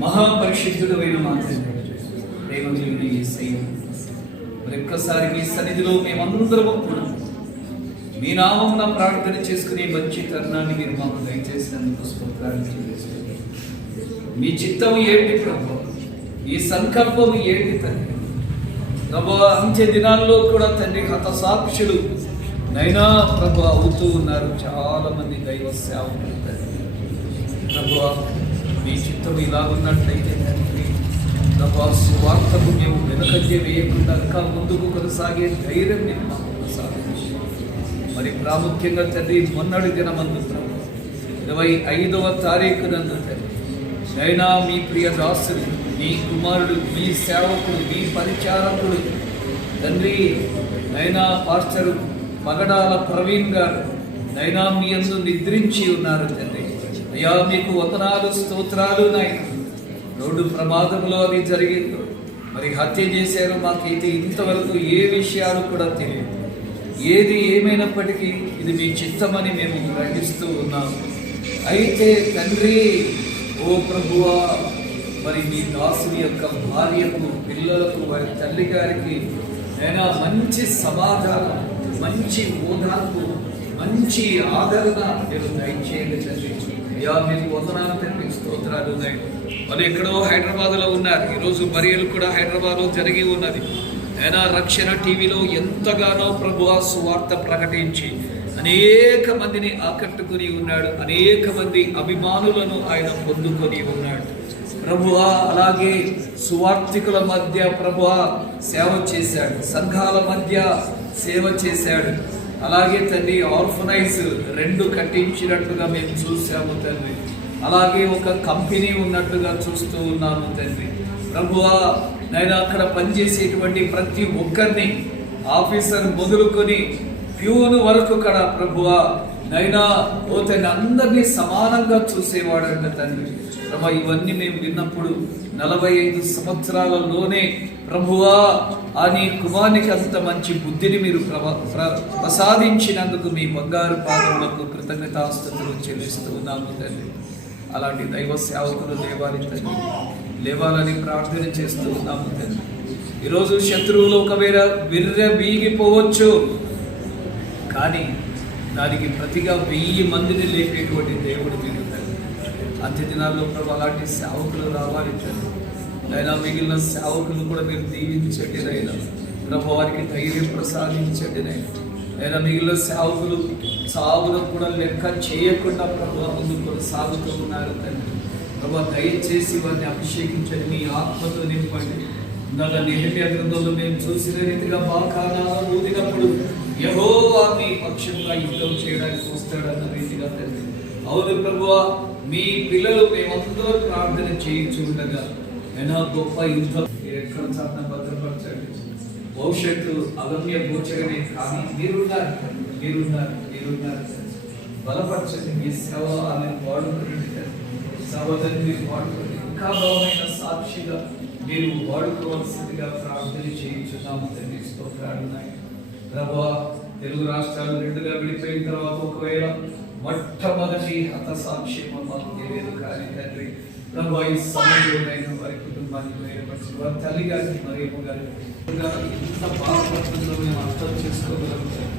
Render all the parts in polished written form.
మహాపరిశుద్ధుడైన మా తండ్రి, ప్రేమగలిగిన యేసయ్య, మరొక్కసారి మీ సన్నిధిలో మేమందరము కూడా మీ నామమున ప్రార్థన చేసుకునే మంచి తరుణాన్ని మీరు మాకు దయచేసినందుకు స్తోత్రాలు చెల్లిస్తున్నాము. మీ చిత్తం ఏంటి ప్రభు, మీ సంకల్పం ఏంటి తండ్రి? ప్రభు, అంత్య దినాల్లో కూడా తండ్రి హతసాక్షులు నైనా ప్రభు అవుతూ ఉన్నారు చాలా మంది దైవ సేవకులు తండ్రి. ప్రభు, మీ చిత్తం ఇలా ఉన్నట్లయితే తండ్రి ప్రభు, సువార్తకు మేము వెనుకంజ వేయకుండా ఇంకా ముందుకు కొనసాగే ధైర్యం మేము మాకు ప్రసాదించి, మరి ప్రాముఖ్యంగా తండ్రి మొన్నటి దినమందు ప్రభు 25వ తారీఖునందు తండ్రి అయినా మీ ప్రియ దాసుడు, మీ కుమారుడు, మీ సేవకుడు, మీ పరిచారకుడు తండ్రి అయినా పాస్టర్ పగడాల ప్రవీణ్ గారు నైనా మీ యందు నిద్రించి ఉన్నారు తండ్రి. అయ్యా మీకు వందనాలు స్తోత్రాలు నాయన. రోడ్డు ప్రమాదంలో అది జరిగిందో, మరి హత్య చేశారు, మాకైతే ఇంతవరకు ఏ విషయాలు కూడా తెలియదు. ఏది ఏమైనప్పటికీ ఇది మీ చిత్తమని మేము గ్రహిస్తూ ఉన్నాము. అయితే తండ్రి ఓ ప్రభువా, మరి మీ దాసుని యొక్క భార్యకు, పిల్లలకు, వారి తల్లి గారికి అయినా మంచి సమాధానం, మంచి ఓదార్పు, మంచి ఆదరణ మీరు దయచేయండి తండ్రి. అయ్యా మీకు వందనాలు తండ్రి, స్తోత్రాలు. వాళ్ళు ఎక్కడో హైదరాబాద్లో ఉన్నారు, ఈరోజు బరియలు కూడా హైదరాబాద్లో జరిగి ఉన్నది. అయినా రక్షణ టీవీలో ఎంతగానో ప్రభువా సువార్త ప్రకటించి అనేక మందిని ఆకట్టుకుని ఉన్నాడు, అనేక మంది అభిమానులను ఆయన పొందుకొని ఉన్నాడు ప్రభువా. అలాగే సువార్థికుల మధ్య ప్రభువా సేవ చేశాడు, సంఘాల మధ్య సేవ చేశాడు. అలాగే తండ్రి ఆర్ఫనైజ్ 2 కట్టించినట్లుగా మేము చూసాము తండ్రి. అలాగే ఒక కంపెనీ ఉన్నట్టుగా చూస్తూ ఉన్నాము తండ్రి. ప్రభువా నేను అక్కడ పనిచేసేటువంటి ప్రతి ఒక్కరిని, ఆఫీసర్ మొదలుకొని ప్యూన్ వరకు కూడా ప్రభువా నైనా తండ్రి అందరినీ సమానంగా చూసేవాడంట తండ్రి. ప్రభా ఇవన్నీ మేము విన్నప్పుడు 45 సంవత్సరాలలోనే ప్రభువా ఆ నీ కుమారునికి అంత మంచి బుద్ధిని మీరు ప్రసాదించినందుకు మీ బంగారు పాదములకు కృతజ్ఞతాస్తుతులు చెల్లిస్తూ ఉన్నాము తండ్రి. అలాంటి దైవ సేవకులు లేవాలని ప్రార్థన చేస్తూ ఉన్నాము తండ్రి. ఈరోజు శత్రువులు ఒకవేళ వీగిపోవచ్చు, కానీ దానికి ప్రతిగా 1000 మందిని లేపేటువంటి దేవుడు మీరు తండ్రి. అంత్య దినాల్లో ప్రభు అలాంటి సేవకులు రావాలి తండ్రి. అయినా మిగిలిన సేవకులు కూడా మీరు దీవించండి నైనా ప్రభు, వారికి ధైర్యం ప్రసాదించండి అయినా మిగిలిన సేవకులు సాగులకు కూడా లెక్క చేయకుండా ప్రభు ముందు కొనసాగుతూ ఉన్నారు తండ్రి. ప్రభు దయచేసి వారిని అభిషేకించండి, మీ ఆత్మతో నింపండి. నెహెమ్యా గ్రంథంలో మేము చూసిన రీతిగా బాకానా ఊదినప్పుడు యెహోవా మీ పక్షంగా యుద్ధం చేయడానికి వస్తాడన్న రీతిగా తండ్రి. అవును ప్రభువా, మీ పిల్లలు మేమందరూ ప్రార్థన చేయించుండగా అయినా గొప్ప యుద్ధం ఎక్కడ సాధన భద్రపరచండి. భవిష్యత్తు అగమ్య గోచరమే, కానీ మీరున్నారు బలపరచండి. మీ సేవ ఆమె వాడుకోండి, సహోదరుని మీరు వాడుకోండి. ఇంకా బలమైన సాక్షిగా మీరు వాడుకోవాల్సిందిగా ప్రార్థన చేయించున్నాము తండ్రి. స్తోత్రాలు నాయన. ప్రభువా తెలుగు రాష్ట్రాలు 2గా విడిపోయిన తర్వాత ఒకవేళ మొట్టమొదటి హతసాక్ష్యం మాకు తెలియదు, కానీ తండ్రి ప్రభు ఈ సమయంలోనైనా వారి కుటుంబాన్ని వేయపరిచి, వారి తల్లి గారిని మరియమ్మ గారిని ఎంత బాధపడుతుందో మేము అర్థం చేసుకోగలుగుతాం.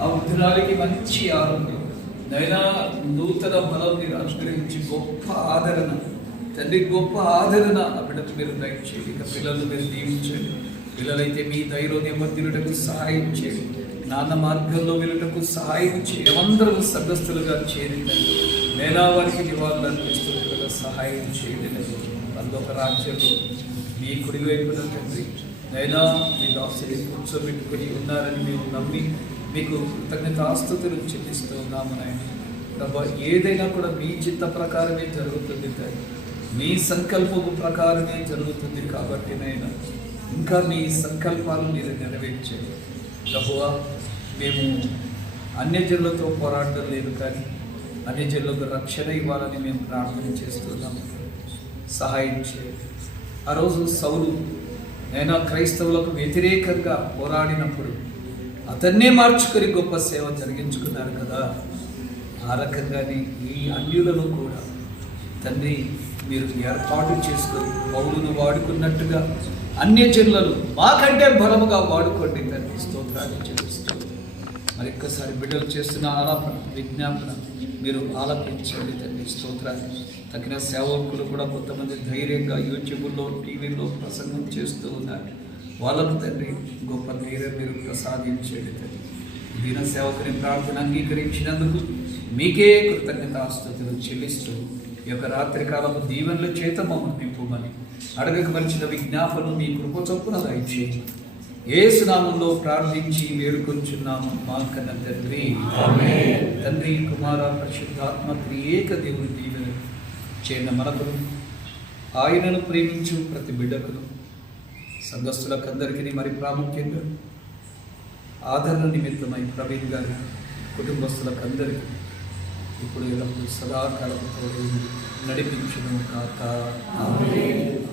ఆ వృద్ధురాలికి మంచి ఆరోగ్యం, నైనా నూతన బలం మీరు అనుగ్రహించి గొప్ప ఆదరణ తండ్రి, గొప్ప ఆదరణ ఆ బిడ్డకు మీరు దయచేయండి. ఇక పిల్లలు మీరు దీవించండి. పిల్లలైతే మీ ధైర్యం మధ్యలకు సహాయం చేయండి, నాన్న మార్గంలో వెళ్ళటకు సహాయం చేయండి. అందరూ సదస్సులుగా చేరిందండి నేనా వారికి నివాళులు అర్పిస్తున్నట్టుగా సహాయం చేయండి. అందుక రాజ్యంలో మీ కుడి వైపున తండ్రి నైనా మీ దాసుని కూర్చోబెట్టుకుని ఉన్నారని మేము నమ్మి మీకు కృతజ్ఞతాస్తుతులు చెల్లిస్తూ ఉన్నాము నాయన. ప్రభా ఏదైనా కూడా మీ చిత్త ప్రకారమే జరుగుతుంది తండ్రి, మీ సంకల్పము ప్రకారమే జరుగుతుంది. కాబట్టి నైనా ఇంకా మీ సంకల్పాలను మీరు నెరవేర్చండి ప్రభువా. మేము అన్యజనులతో పోరాడడం లేదు, కానీ అన్యజనులకు రక్షణ ఇవ్వాలని మేము ప్రార్థన చేస్తున్నాము. సహాయం చేయండి. ఆ రోజు సౌలు నైనా క్రైస్తవులకు వ్యతిరేకంగా పోరాడినప్పుడు అతన్నే మార్చుకొని గొప్ప సేవ జరిగించుకున్నారు కదా. ఆ రకంగానే ఈ అన్యులను కూడా తండ్రి మీరు ఏర్పాటు చేసుకొని పౌలును వాడుకున్నట్టుగా అన్యజనులను మాకంటే బలముగా వాడుకోండి తండ్రి. స్తోత్రాలు చెల్లిస్తూ మరొక్కసారి బిడ్డలు చేస్తున్న ఆలాపన విజ్ఞాపన మీరు ఆలపించండి తండ్రి. స్తోత్రాలు. తగిన సేవకులు కూడా కొంతమంది ధైర్యంగా యూట్యూబ్లో టీవీలో ప్రసంగం చేస్తూ ఉన్నారు. వాళ్ళకు తండ్రి గొప్ప ధైర్యం మీరు ప్రసాదించండి తండ్రి. దీన సేవకుని ప్రార్థన అంగీకరించినందుకు మీకే కృతజ్ఞతాస్తుతులు చెల్లిస్తూ ఈ యొక్క రాత్రికాలము దీవెనల చేత మమ్మల్ని నింపుమని అడగకమరిచిన విజ్ఞాపన మీ కృప చొప్పున దయచేయండి. యేసు నామములో ప్రార్థించి వేడుకొంచున్నాము మా కన్న తండ్రి. తండ్రి కుమార పరిశుద్ధాత్మ త్రియేక దేవుని దీవెన చేరిన మనకును ఆయనను ప్రేమించు ప్రతి బిడ్డకును సంఘస్థులకు అందరికీ మరి ప్రాముఖ్యంగా ఆదరణ నిమిత్తమై ప్రవీణ్ గారి కుటుంబస్తులకు అందరికీ ఇప్పుడు ఎల్లప్పుడూ సదాకాలంతో నడిపించును కాక. ఆమేన్.